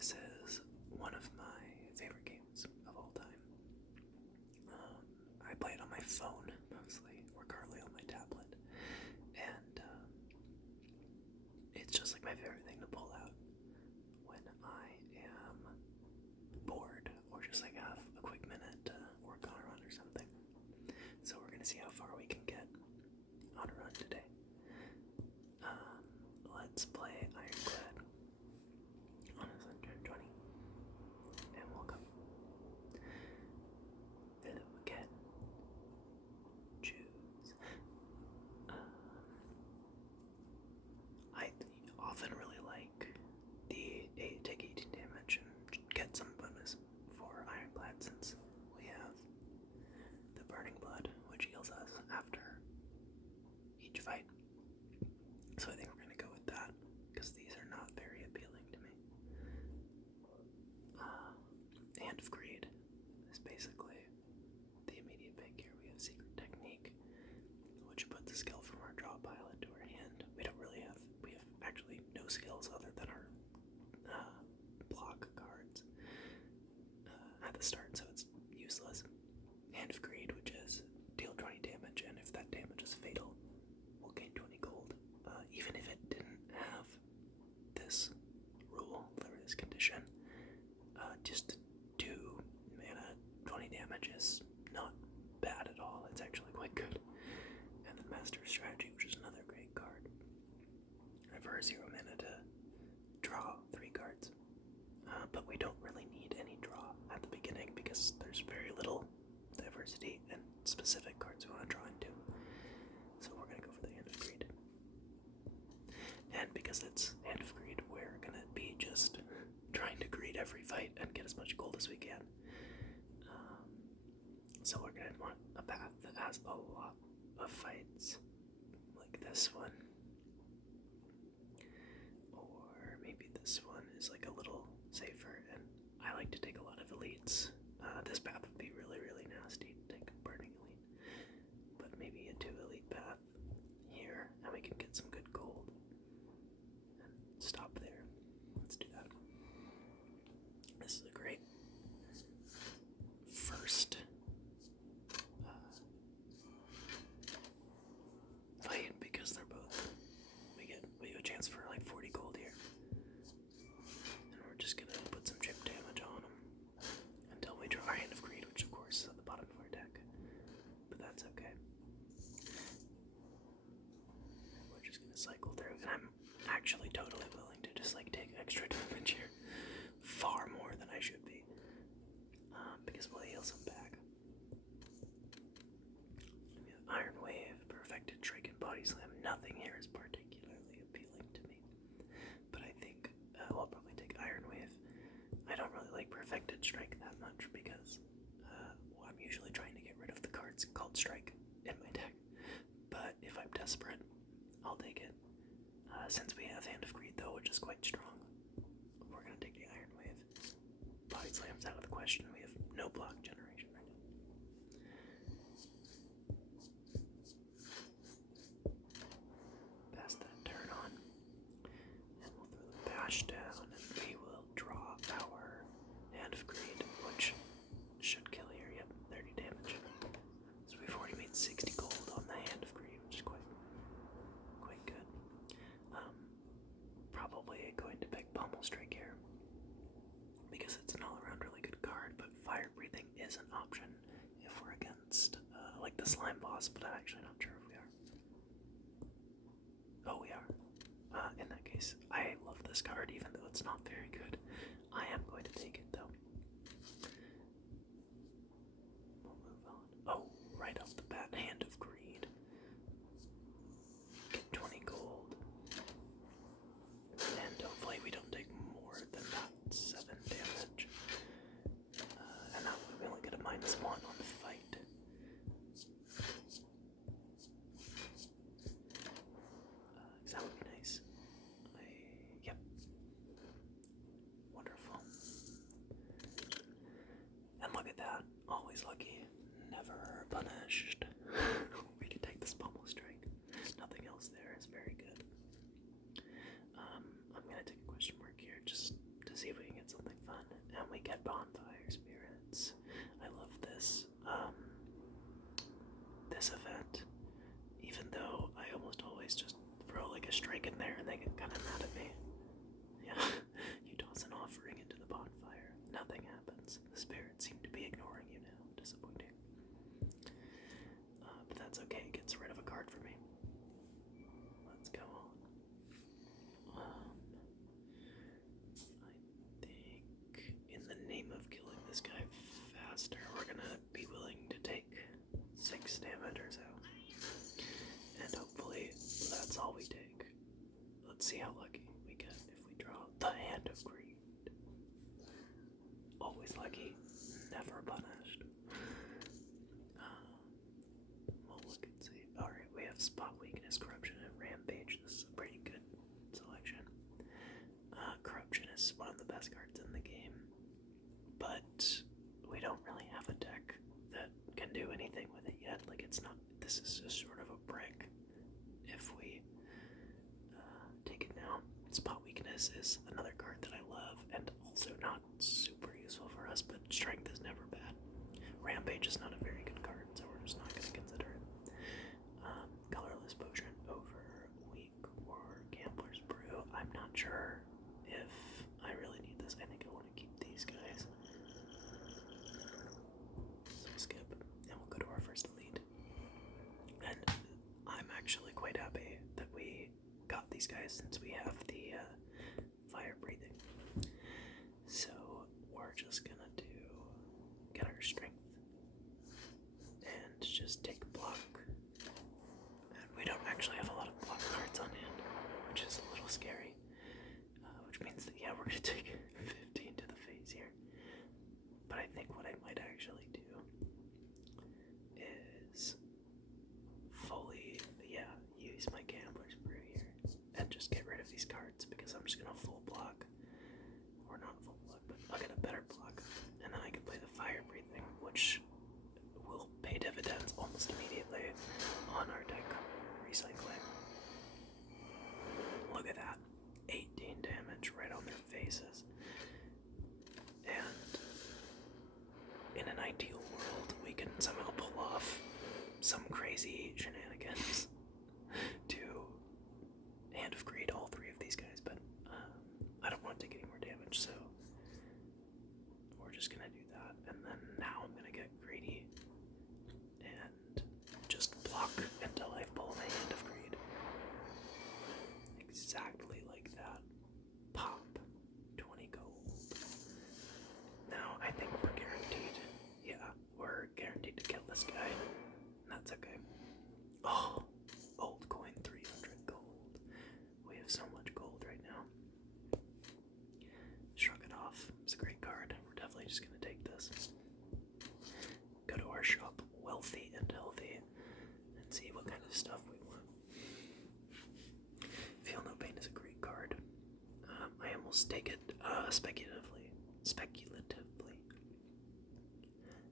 This is one of my favorite games of all time. I play it on my phone mostly, or currently on my tablet, and it's just like my favorite thing to pull out when I am bored or just like have a quick minute to work on a run or something. So we're gonna see how far we can get on a run today. Let's play Ironclad on a Sunshine 20, and we'll go. Hello again. Choose. I often really like the take 18 damage and get some bonus for Ironclad since we have the Burning Blood, which heals us after each fight. So I think we're going to go with that, because these are not very appealing to me. Hand of Greed is basically the immediate pick here. We have Secret Technique, which puts a skill from our draw pile into our hand. We have actually no skills other than our block cards at the start, so it's useless. Hand of Greed, which is deal 20 damage, and if that damage is fatal, we'll gain 20 gold. Even if it didn't have this rule or this condition, just 2 mana, 20 damage is not bad at all. It's actually quite good. And then Master of Strategy, which is another great card. For 0 mana to draw 3 cards. But we don't really need any draw at the beginning because there's very little diversity and specific cards we want to draw into. So we're going to go for the Hand of Greed. And because it's Hand of Greed, we're going to be just trying to greed every fight and get as much gold as we can. So we're going to want a path that has a lot of fights, like this one. Or maybe this one is like a little safer, and I like to take a lot of elites. This path would be really, really nasty to take a Burning Elite. But maybe a 2 elite path here, and we can get some good gold. And stop there. Let's do that. This is a great first fight because they're both. We get a chance for like 40 gold here, and we're just gonna put some chip damage on them until we draw our Hand of Greed, which of course is at the bottom of our deck, but that's okay. We're just gonna cycle through, and I'm actually totally willing to just like take extra damage here, far more than I should be, because we'll heal some back. Iron Wave, Perfected Strike, and Body Slam. Nothing here is particularly appealing to me, but I think we'll probably take Iron Wave. I don't really like Perfected Strike that much because I'm usually trying to get rid of the cards called Strike in my deck, but if I'm desperate, I'll take it. Since we have Hand of Greed though, which is quite strong, we're going to take the Iron Wave. Body Slam's out of the question. We have no block generation right now. Pass that turn on, and we'll throw the bash down, and we will draw our Hand of Greed, which should kill here. Yep, 30 damage. So we've already made 60 gold on the Hand of Greed, which is quite good. Probably going to pick Pummel Strike here because it's an all-around really good card, but Fire Breathing is an option if we're against like the Slime Boss, but I'm actually not sure if we are. Oh, we are. In that case, I love this card even though it's not very good. I am going to take it though. We'll move on. Oh, right off the bat, Hand of Greed. Get 20 gold. And hopefully we don't take more than that 7 damage. And that way we only get a -1 on the fight. That would be nice. Yep. Wonderful. And look at that. Always lucky. Never punished. We can take this Pummel Strike. Nothing else there is very good. I'm gonna take a question mark here just to see if we can get some and we get bonfire spirits. I love this this event, even though I almost always just throw like a strike in there and they get kind of mad at me. Yeah, you toss an offering into the bonfire, nothing happens. The spirits seem to be ignoring you now. Disappointing. But that's okay, it gets rid of a card for me. Let's go on. I think in the name of killing this guy faster, we're gonna be willing to take 6 damage or so. And hopefully that's all we take. Let's see how lucky we get if we draw the Hand of Greed. Always lucky, never punished. We'll look and see. Alright, we have Spot Weakness, Corruption, and Rampage. This is a pretty good selection. Corruption is one of the best cards in the game, but we don't really have a deck that can do anything with it yet. Like, it's not, this is just sort of a brick if we take it now. Spot Weakness is another card that I love, and also not super useful for us, but Strength is never bad. Rampage is not a very good card, so we're just not going to consider it. Colorless Potion over Weak or Gambler's Brew. I'm not sure if I really need this. I think I want to keep these guys. So we'll skip, and we'll go to our first elite. And I'm actually quite happy that we got these guys since we have the fire breathing. So we're just gonna get our strength and just take block. And we don't actually have a lot of block cards on hand, which is a little scary. Which means that, yeah, we're gonna take 15 to the face here. But I think what I might actually do is fully, use my Gambler's Brew here and just get rid of these cards, because I'm just gonna full block, or not full block, but I'll get a better block, and then I can play the fire breathing, which will pay dividends almost immediately on our deck recycling. Look at that, 18 damage right on their faces. And in an ideal world, we can somehow pull off some crazy shenanigans to Hand of Greed all 3 of these guys, but I don't want to take any more damage, so we're just gonna do that. And then now I'm gonna get greedy and just block until I pull my Hand of Greed. Exactly like that. Pop. 20 gold. Now I think we're guaranteed. Yeah, we're guaranteed to kill this guy. And that's okay. Oh, old coin, 300 gold. We have so much gold right now. Shrug it off. It's a great card. We're definitely just gonna take this. Go to our shop, Wealthy and Healthy, and see what kind of stuff we want. Feel No Pain is a great card. I almost take it speculatively,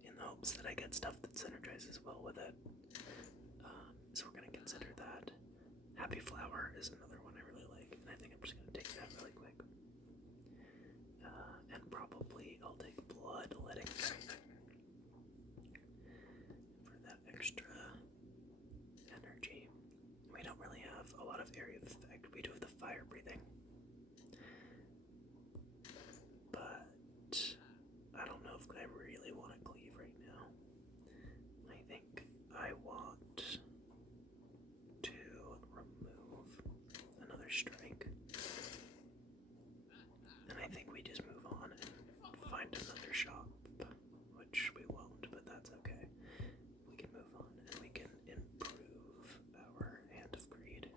in the hopes that I get stuff that synergizes well with it. So we're gonna consider that. Happy Flower is another one I really like, and I think I'm just gonna take that really quick. And probably I'll take Bloodletting for that extra energy. We don't really have a lot of area of effect. We do have the fire breathing, but I don't know if I really want to cleave right now. I think I want to remove another strike, and I think we just move on and find another shop, which we won't, but that's okay. We can move on and we can improve our Hand of Greed,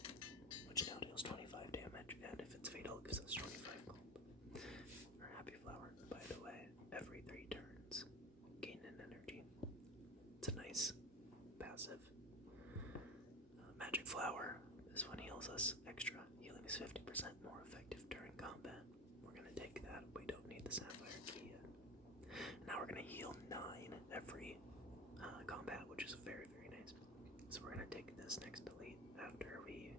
which now deals 25 damage, and if it's fatal, it gives us 25 gold. Our Happy Flower, by the way, every 3 turns, gain an energy. It's a nice passive. Magic Flower, this one heals us extra. Healing is 50% more effective during combat. We're gonna take that. We don't need the Sapphire Key yet. Now we're gonna heal 9 every combat, which is very, very nice. So we're gonna take this next elite after we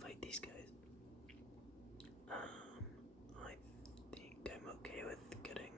fight these guys. I think I'm okay with getting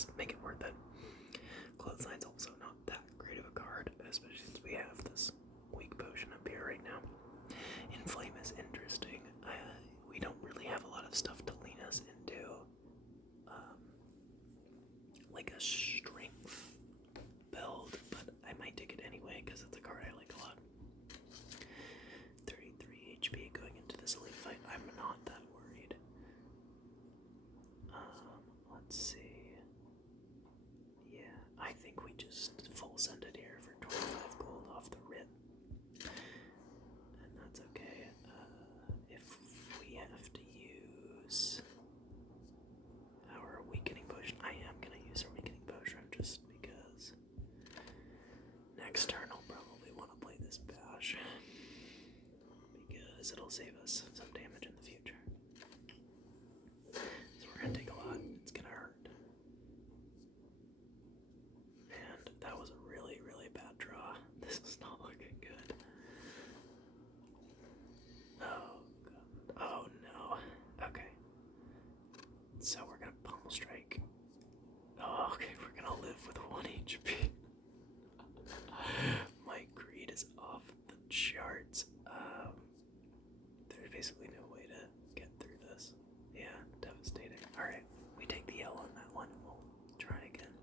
does make it worth it. Clothesline's also not that great of a card, especially since we have this weak potion up here right now. Inflame is interesting. We don't really have a lot of stuff to lean us into, like a strength build, but I might take it anyway because it's a card I like a lot. 33 HP going into this elite fight. I'm not that worried. Let's see. Yeah, I think we just full send it here for 25 gold off the rip. And that's okay. If we have to use our weakening potion, I am going to use our weakening potion just because next turn I'll probably want to play this bash because it'll save us some damage in the future. So we're going to take a lot. It's going to hurt. And that was a really, really bad draw. This is not looking good. Oh, God. Oh, no. Okay. So we're going to pummel strike. Oh, okay. We're going to live with 1 HP. My greed is off the charts. There's basically no way to get through this. Yeah, devastating. Alright, we take the L on that one and we'll try again.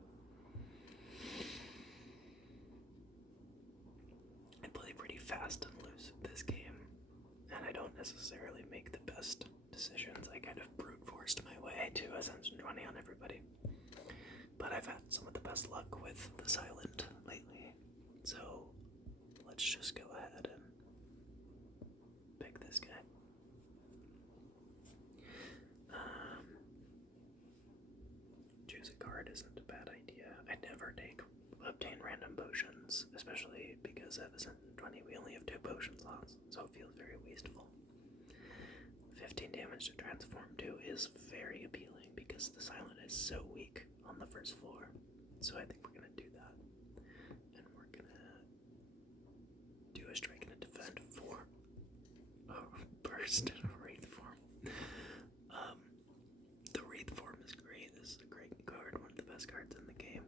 I play pretty fast and loose with this game, and I don't necessarily make the best decisions. I kind of brute forced my way to Ascension 20 on everybody. But I've had some of the best luck with the Silent lately. So let's just go ahead and pick this guy. Choose a card isn't a bad idea. I never obtain random potions, especially because at Ascension 20 we only have 2 potion slots, so it feels very wasteful. 15 damage to transform to is very appealing because the Silent is so weak on the first floor. So I think we're gonna do that. And we're gonna do a strike and a defend for burst in a wraith form. The wraith form is great. This is a great card, one of the best cards in the game.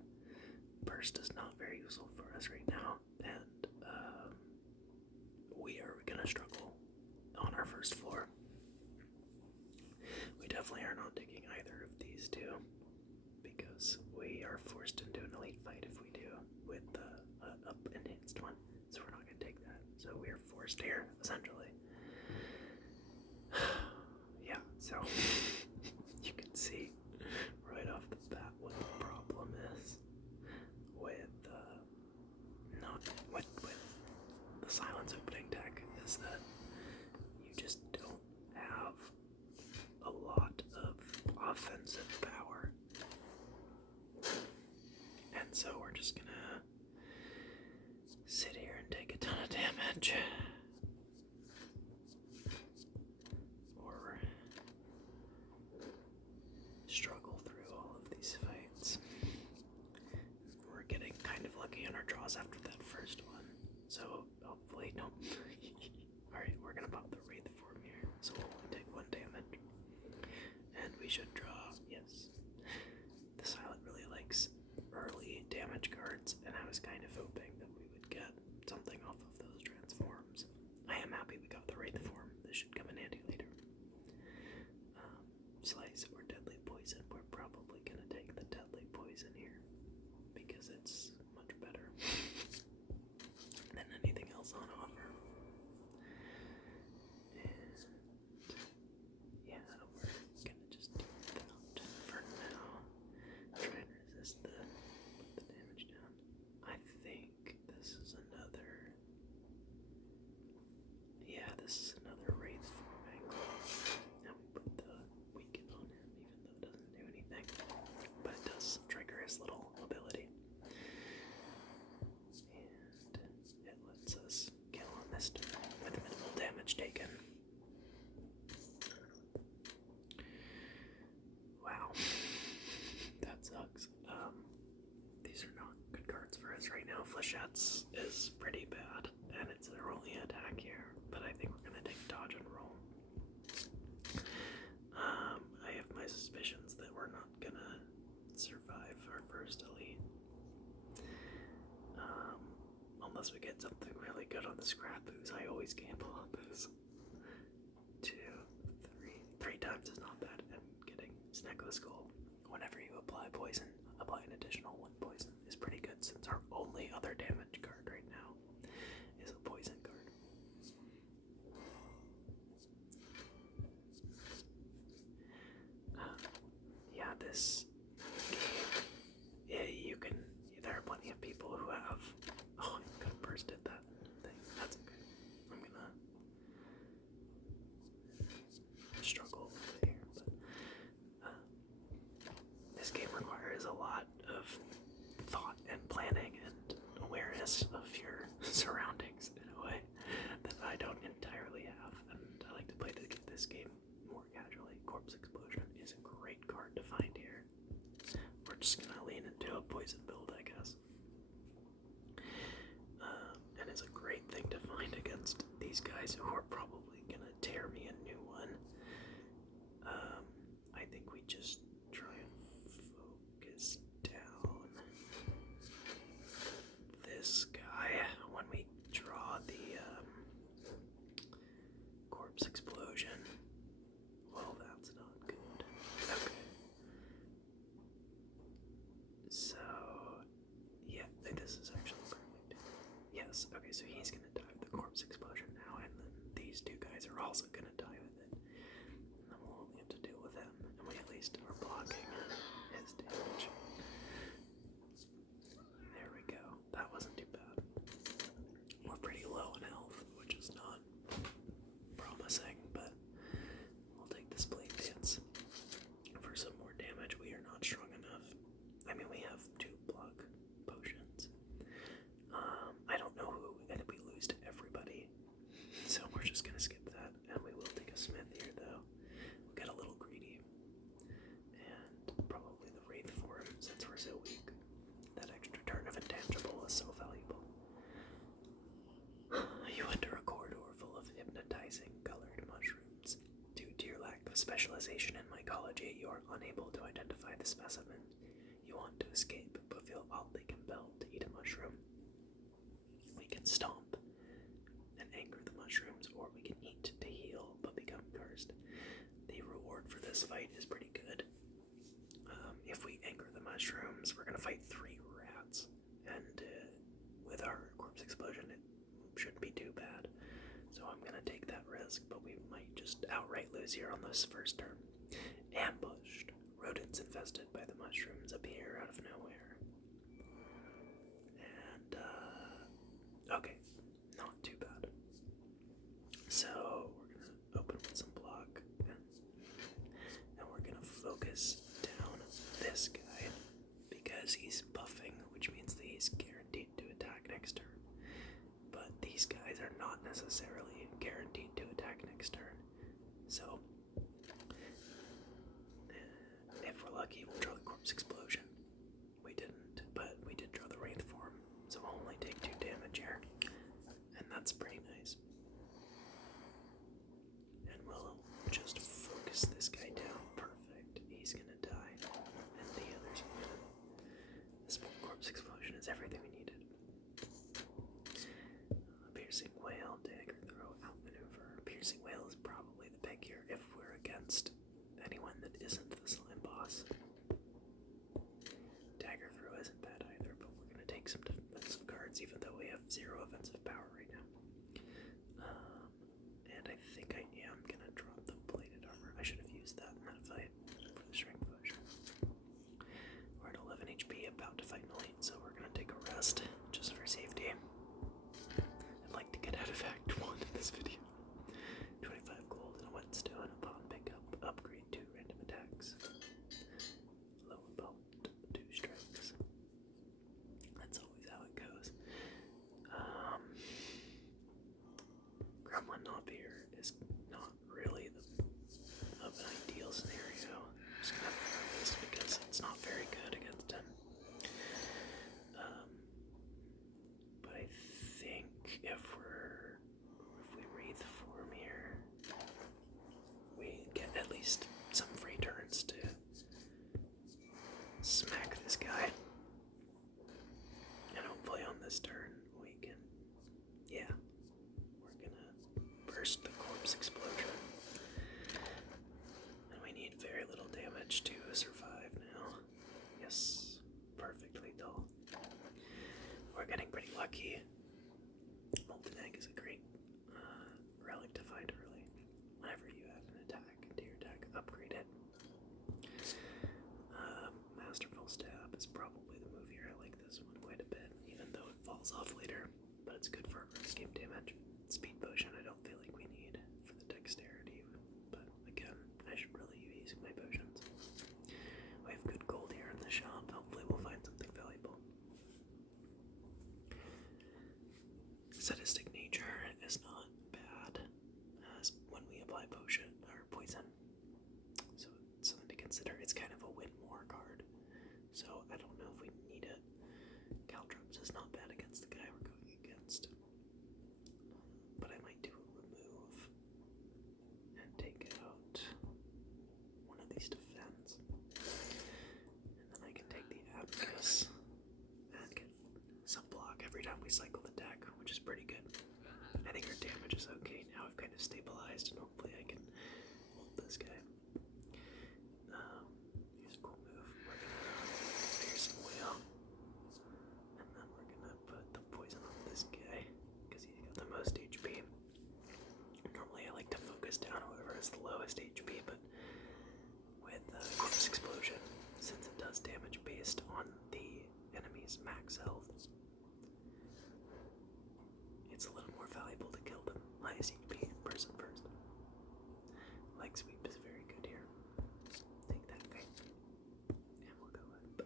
Burst is not very useful for us right now, and we are gonna struggle on our first floor. We definitely are not taking either of these two because we are forced into an elite fight if we do with up enhanced one. So we're not gonna take that. So we are forced here, essentially. Yeah, so you can see right off the bat what the problem is with the silence opening deck is that you just don't have a lot of offensive power. And so we're just gonna sit here and take a ton of damage. Or struggle through all of these fights. We're getting kind of lucky on our draws after that first one. So hopefully, no. Alright, we're gonna pop the Wraith form here. So we'll only take 1 damage. And we should draw, yes. The Silent really likes early damage cards, and I was kind of hoping that we would get something off of those transforms. I am happy we got the Wraith form. This should come in handy later. Slice or Deadly Poison. We're probably gonna take the Deadly Poison here because it's much better than anything else on offer. And yeah, we're gonna just do that for now. Try and resist put the damage down. I think this is another. Yeah, this is another Wraith form angle. Now we put the weaken on him, even though it doesn't do anything. But it does trigger his little ability. And it lets us kill on this turn with minimal damage taken. Wow. That sucks. These are not good cards for us right now. Flechette's is pretty bad, and it's our only attack here, but I think we're gonna take dodge and roll. I have my suspicions that we're not gonna survive Unless we get something really good on the scrap booze, I always gamble on this. 2, 3. 3 times is not bad. And getting Snecko Skull whenever you apply poison, apply an additional 1 poison is pretty good since our only other damage card right now is a poison card. Yeah, this game, yeah, you can. There are plenty of people who have. Oh, I could have bursted that thing. That's okay. I'm gonna struggle a little bit here, but this game requires a lot of thought and planning and awareness of your surroundings in a way that I don't entirely have, and I like to play this game more casually. Corpse Explosion is a great card to find here. We're just gonna lean into a poison build, I guess. And it's a great thing to find against these guys who are probably gonna tear me a new one. I think we just try and focus down this guy when we draw the Corpse Explosion. Well, that's not good. Okay. So, yeah, this is actually perfect. Yes, okay, so he's gonna die with the Corpse Explosion now, and then these 2 guys are also gonna die with it. And then we'll only have to deal with him, and we at least are blocking his damage. There we go. That wasn't too bad. We're pretty low in health, which is not promising, but we'll take this Blade Dance for some more damage. We are not strong enough. I mean, we have 2 block potions. I don't know who, and we lose to everybody, so we're just gonna skip that, and we will take a Smith here, though. We'll get a little greedy, and probably the Wraith form, since we're so weak. That extra turn of intangible is so valuable. You enter a corridor full of hypnotizing colored mushrooms. Due to your lack of specialization in mycology, you are unable to identify the specimen. You want to escape, but feel oddly compelled to eat a mushroom. We can stomp and anger the mushrooms, or we can eat to heal, but become cursed. The reward for this fight is pretty good. If we anger the mushrooms, we're gonna fight 3 rats, and with our Corpse Explosion, it shouldn't be too bad. So I'm gonna take that risk, but we might just outright lose here on this first turn. Ambushed. Rodents infested by the mushrooms appear out of nowhere. And, okay, not too bad. So we're gonna open with some block, and we're gonna focus down this guy, because he's buffing, which means that he's guaranteed to attack next turn. But these guys are not necessarily guaranteed to attack next turn. So, if we're lucky, we'll draw the Corpse Explosion. We didn't, but we did draw the Wraith form, so we'll only take 2 damage here. And that's pretty nice. And we'll just focus this guy down. Perfect. He's gonna die. And the others are gonna. This Corpse Explosion is everything we needed. Piercing Whale, Dagger Throw, Outmaneuver. Piercing Whale is probably the pick here if we're against anyone that isn't the slime boss. Dagger Throw isn't bad either, but we're gonna take some defensive cards even though we have 0 offensive power right now. And I think I am gonna drop the Plated Armor. I should have used that in that fight for the Strength Potion. We're at 11 HP, about to fight an elite, so we're gonna take a rest just for safety. I'd like to get out of Act 1 in this video. 25 gold and a whetstone upon pickup. Upgrade 2 random attacks. Low about 2 strikes. That's always how it goes. Gremlin Knob here is not really of an ideal scenario. I'm just gonna throw this because it's not very good against him. But I think if we Wraith form here, we get at least some free turns to smack this guy. And hopefully on this turn we can lucky. Molten Egg is a great relic to find early. Whenever you add an attack into your deck, upgrade it. Masterful Stab is probably the move here. I like this one quite a bit, even though it falls off later, but it's good for early game damage. Speed Potion I don't feel like we need for the dexterity, but again, I should really be using my potions. We have good gold here in the shop. Hopefully we'll find something valuable. Sadistic Nature is not bad as when we apply potion or poison, so it's something to consider. It's kind of a win more card, so I don't know if we need it. Caltrops is not bad against the guy we're going against, but I might do a remove and take out one of these defense, and then I can take the Abacus and get some block every time we cycle the deck, which is pretty good. I think our damage is okay now. I've kind of stabilized, and hopefully I can hold this guy. Here's a cool move. We're gonna piercing whale, and then we're gonna put the poison on this guy because he's got the most HP. Normally I like to focus down whoever has the lowest HP, but with Corpse Explosion, since it does damage based on the enemy's max health, it's a little more valuable to kill the highest HP person first. Leg Sweep is very good here. Take that guy. And we'll go up.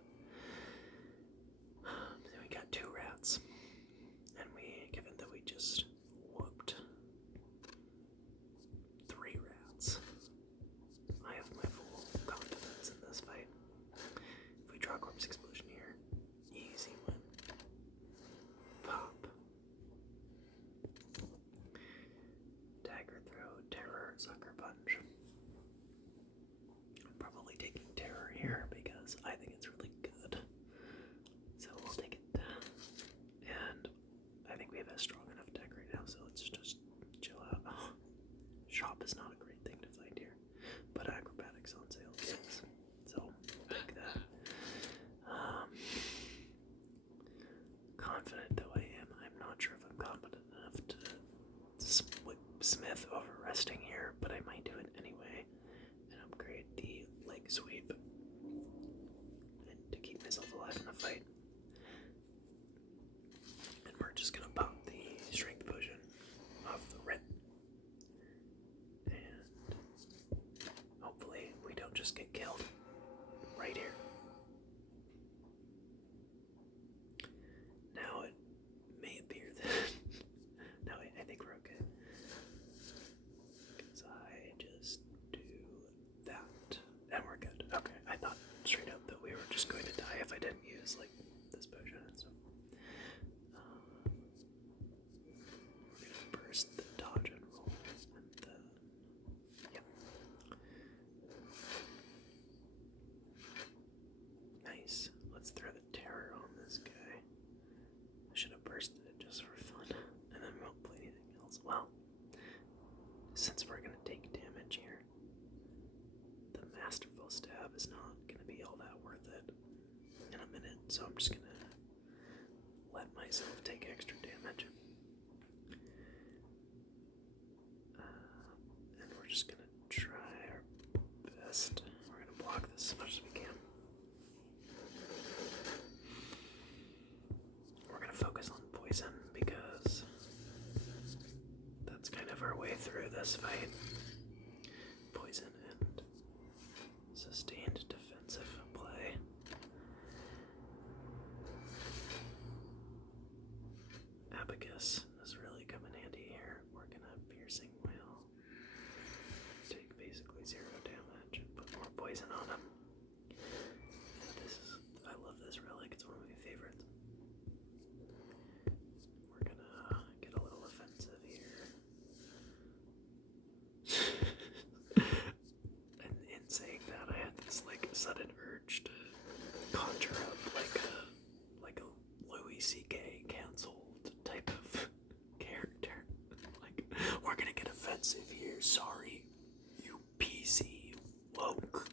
So we got 2 rats. And given that we just whooped 3 rats, I have my full confidence in this fight. If we draw Corpse Explosion here, easy win. Pop. Dagger Throw, Terror, Sucker Punch. I'm probably taking Terror here because I think it's really good. So we'll take it. And I think we have a strong enough deck right now, so let's just chill out. Oh, Shop is not a great thing to find here, but Acrobatics on sale is. So we'll take that. Confident though I am, I'm not sure if I'm confident enough to Smith over resting here, but I might do it anyway and upgrade the Leg Sweep and to keep myself alive in the fight. And we're just gonna pop the Strength Potion off the rip, and hopefully we don't just get killed right here. Now it may appear that no, I think we're okay. Because I just do that. And we're good. Okay, I thought straight up that we were just going to die if I didn't use, like, this potion and stuff. We're gonna burst the dodge and roll. And then, yep. Nice. Let's throw the Terror on this guy. I should have bursted it just for fun, and then we won't play anything else. Well, since we're gonna take damage here, the Masterful Stab is not gonna be all that worth it in a minute, so I'm just gonna let myself take extra damage. And we're just gonna try our best. We're gonna block this as much as we can. We're gonna focus on poison because that's kind of our way through this fight. Poison and sustained defensive play. Abacus is really come in handy here. We're gonna Piercing Whale. Take basically 0 damage. Put more poison on him. I love this relic. It's one of my favorites. We're gonna get a little offensive here. And in saying that, I had this like sudden urge to conjure up like a Louis C.K. canceled type of character. Like, we're gonna get offensive here. Sorry, you PC woke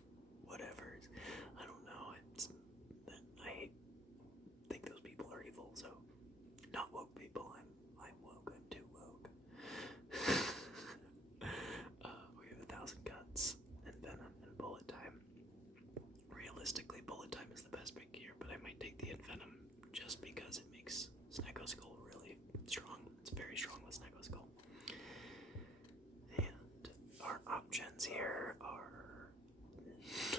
whatever. people. I'm woke. I'm too woke. We have 1,000 cuts and venom and bullet time. Realistically, bullet time is the best pick here, but I might take the Envenom just because it makes Snecko Skull really strong. It's very strong with Snecko Skull. And our options here are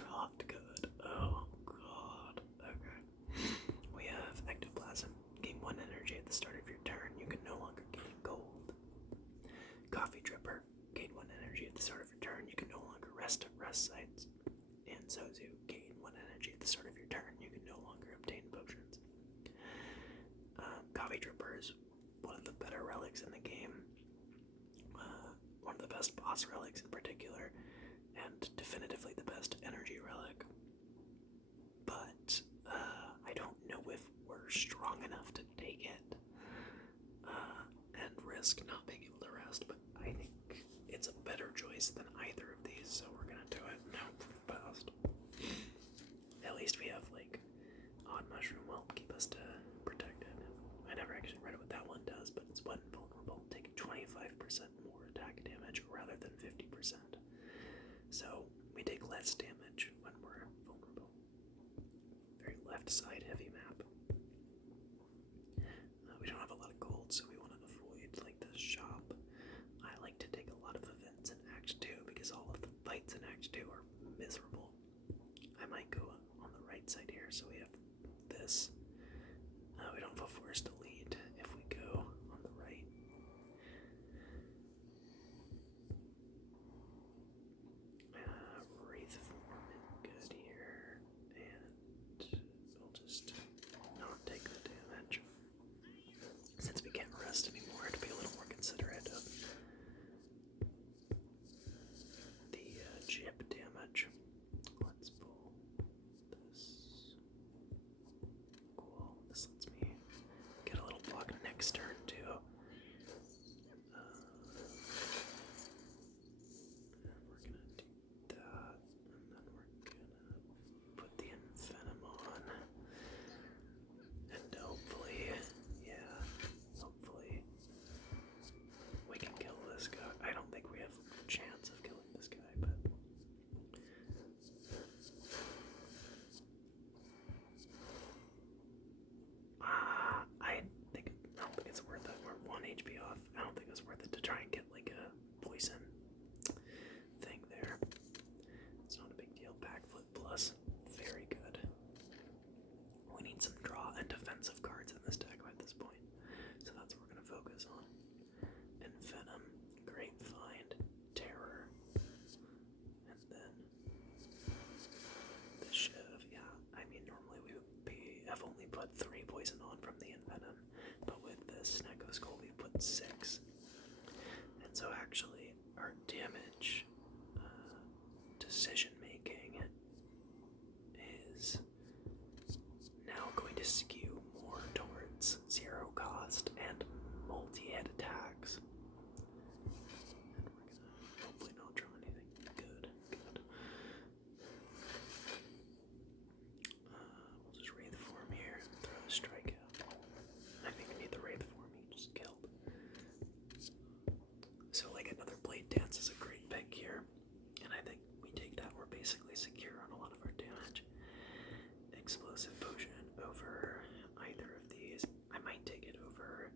not good. Oh god. Okay. We have Ectoplasm. Gain 1 energy at the start of your turn. You can no longer gain gold. Coffee Dripper. Gain 1 energy at the start of your turn. You can no longer rest at rest sites. And Sozu. Gain 1 energy at the start of your turn. You can no longer obtain potions. Coffee Dripper is one of the better relics in the game. One of the best boss relics in particular. And definitively the best energy relic. But I don't know if we're strong enough to take it and risk not being able to rest, but I think it's a better choice than either of these, so we're gonna do it. No, fast. At least we have, like, Odd Mushroom will help keep us protected. I never actually read what that one does, but it's when vulnerable. Take 25% more attack damage rather than 50%. So we take less damage when we're vulnerable. Very left side heavy map. We don't have a lot of gold, so we want to avoid like the shop. I like to take a lot of events in Act 2 because all of the fights in Act 2 are miserable. I might go on the right side here, so we have this. We don't have a forest to lead if we go on the right. Wraith form is good here, and we'll just not take the damage. Since we can't rest anymore, to be a little more considerate of the chip damage. Let's pull this. Cool. This lets me get a little block next turn too. And we're gonna do that, and then we're gonna put the Envenom on. And hopefully, hopefully we can kill this guy. I don't think we have a chance of killing this guy, but I don't think it's worth it. We're 1 HP off. I don't think it's worth it to try and get like a poison thing there. It's not a big deal. Backflip plus, very good. We need some draw and defensive cards in this deck at this point, so that's what we're going to focus on. Envenom, Great Find, Terror, and then the Shiv. Yeah, I mean normally we would have only put 3 poison on from the Envenom, but with this Snecko Skull we put 6. And so actually our damage decision making is now going to skew more towards 0 cost and multi-hit attacks. And we're gonna hopefully not draw anything good. We'll just Wraith form here and throw the strike out. I think we need the Wraith form he just killed. So like another Blade Dance is a great pick here. And I think we take that, we're basically secure on a lot of our damage. Explosive Potion over either of these. I might take it over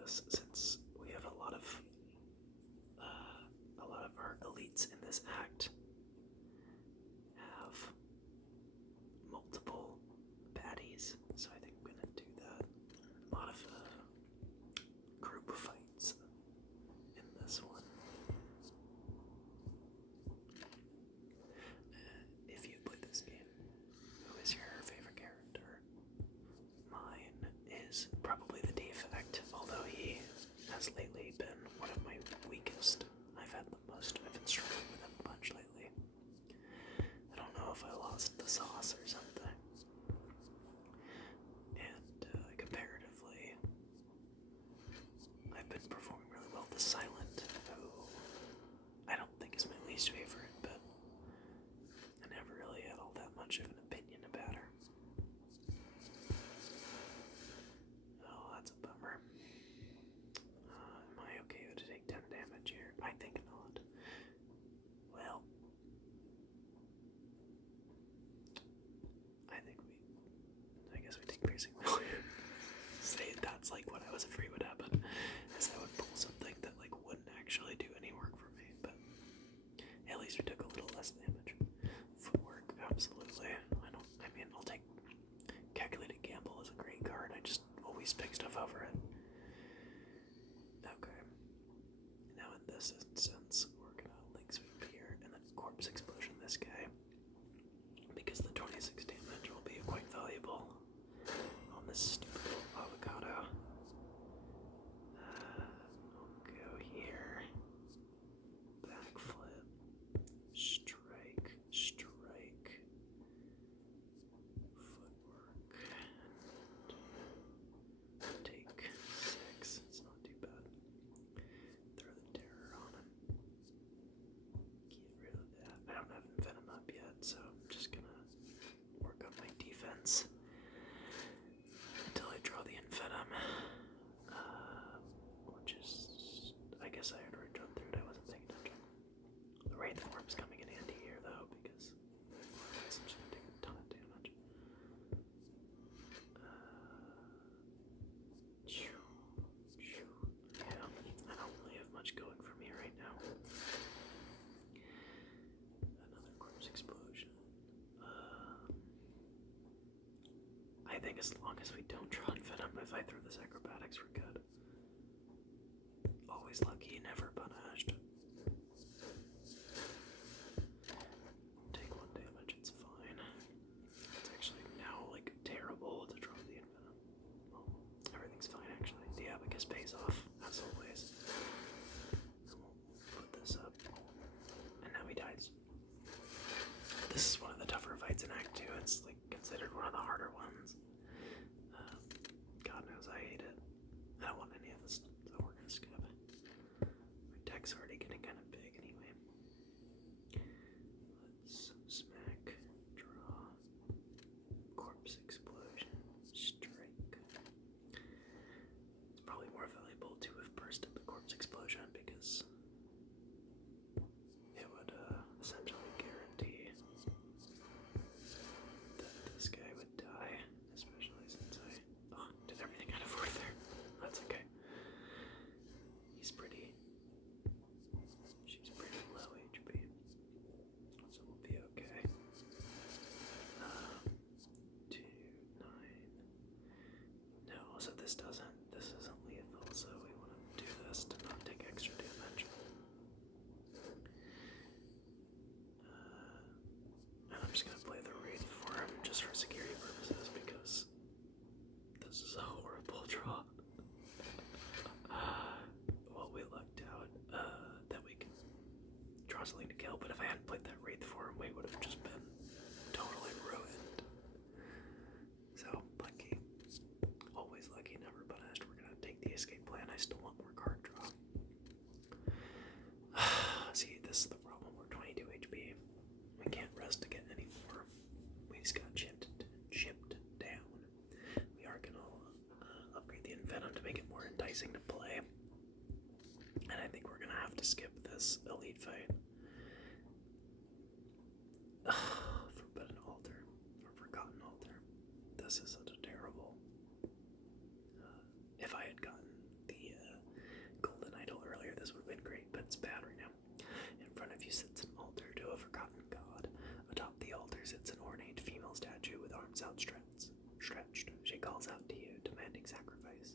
this, since we have a lot of our elites in this act have multiple baddies, so I think I'm gonna do that. A lot of group fights in this one. If you play this game, who is your favorite character? Mine is probably the Defect, although he has lately been one of my weakest. I've been struggling with him a bunch lately. I don't know if I lost the sauce or something. And comparatively, I've been performing really well with the Silent, who I don't think is my least favorite, but I never really had all that much of an opinion about her. this instance, we're gonna Link Sweep here and then Corpse Explosion this guy. Because the 26 damage will be quite valuable on this stupid little avocado. We'll go here. Backflip. Strike. Strike. Footwork. And take 6. It's not too bad. Throw the terror on him. Get rid of that. I don't have Venom up yet, so I'm just gonna work on my defense until I draw the Invenom. Which is, I guess I had already drawn through it, I wasn't paying attention. The Wraith form's coming in handy here though, because I'm just gonna take a ton of damage. Yeah, I don't really have much going for me right now. Another Corpse Explosion. I think as long as we don't draw Venom, if I throw this Acrobatics, we're good. Always lucky, never punished. Take 1 damage, it's fine. It's actually now like terrible to draw the Invenom. Well, everything's fine actually. Yeah, because pays off, as always. And we'll put this up. And now he dies. This is one of the tougher fights in Act 2. It's like considered one of the harder ones. God knows I hate it. I don't want any of this, so we're gonna skip. My deck's already getting kind of big anyway. Let's smack, draw, Corpse Explosion, strike. It's probably more valuable to have bursted the Corpse Explosion because it would essentially guarantee that this guy would die, especially since I did everything out of order there. That's okay. She's pretty low HP, so we'll be okay. 2, 9. No, so this isn't lethal, so we want to do this to not take extra damage. And I'm just gonna play the Wraith for him just for security purposes because this is a horrible draw. Well, we lucked out that we can draw something to kill, but if I hadn't played that Wraith for him, we would have just been totally ruined. So, lucky. Always lucky, never punished. We're gonna take the escape plan. I still want more card draw. See, this is the problem. We're 22 HP. We can't rest to get any more. We just got chipped down. We are gonna upgrade the Invenom to make it more enticing to play. And I think we're gonna have to skip this elite fight. Forbidden Altar, or Forgotten Altar. This is such a terrible. If I had gotten the Golden Idol earlier, this would have been great, but it's bad right now. In front of you sits an altar to a forgotten god. Atop the altar sits an ornate female statue with arms outstretched. She calls out to you, demanding sacrifice.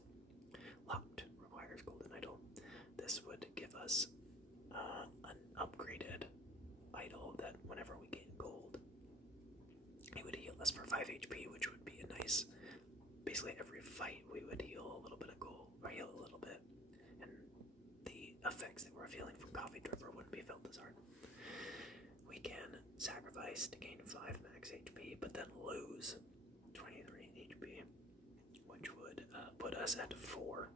Locked requires Golden Idol. This would give us an upgraded idol that whenever we gain gold, it would heal us for 5 HP, which would be a nice. Basically, every fight we would heal a little bit of gold, or heal a little bit, and the effects that we're feeling from Coffee Dripper wouldn't be felt as hard. We can sacrifice to gain 5 max HP, but then lose 23 HP, which would put us at 4.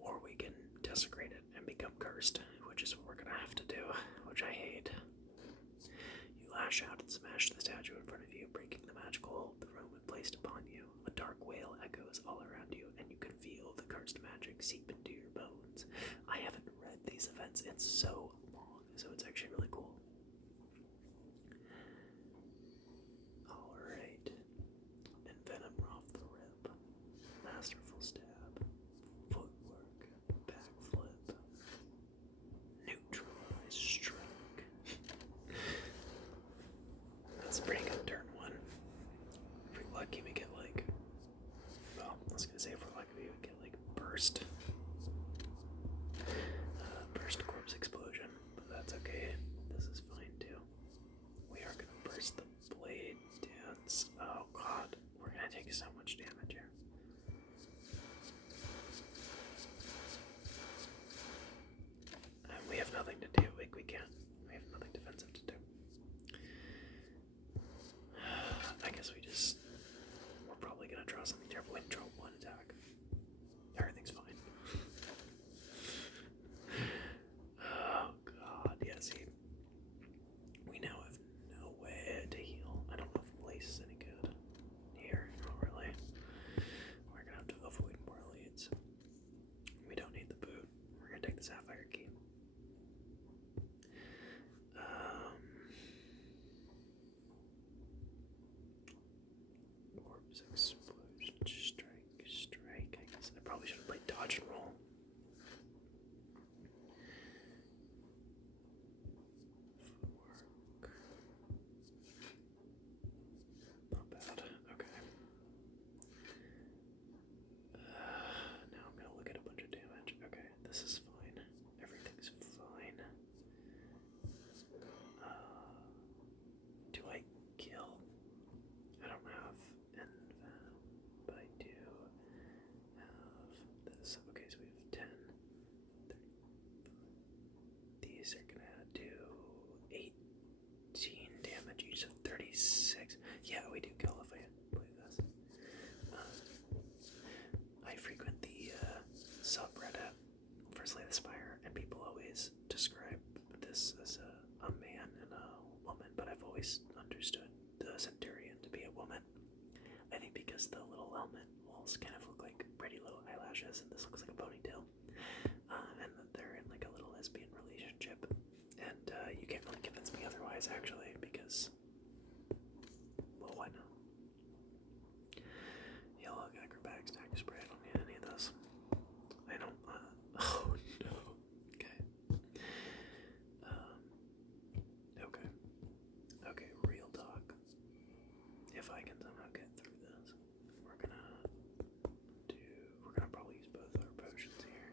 Or we can desecrate it and become cursed, which is what we're gonna have to do, which I hate. You lash out and smash the statue in front of you, breaking the magical hold the room had placed upon you. A dark wail echoes all around you, and you can feel the cursed magic seep into your bones. I haven't read these events in so long, so it's actually really cool. Alright. Envenom off the rip. Masterful stab. Footwork. Backflip. Neutralize strike. That's a pretty good turn 1. If we're lucky, we get like. Well, I was gonna say if we're lucky, we would get like burst. eyeballs kind of look like pretty little eyelashes, and this looks like a ponytail. And that they're in like a little lesbian relationship. And you can't really convince me otherwise, actually, because, well, why not? Yellow acrobatics, tactic spray. I don't need any of those. I don't. Oh no. Okay. Okay. Okay. Real talk. If I can somehow get through this, we're gonna probably use both our potions here.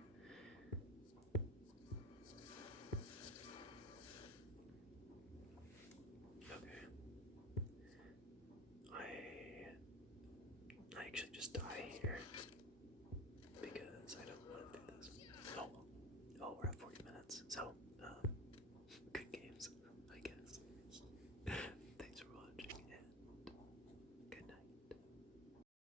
Okay. I actually just die.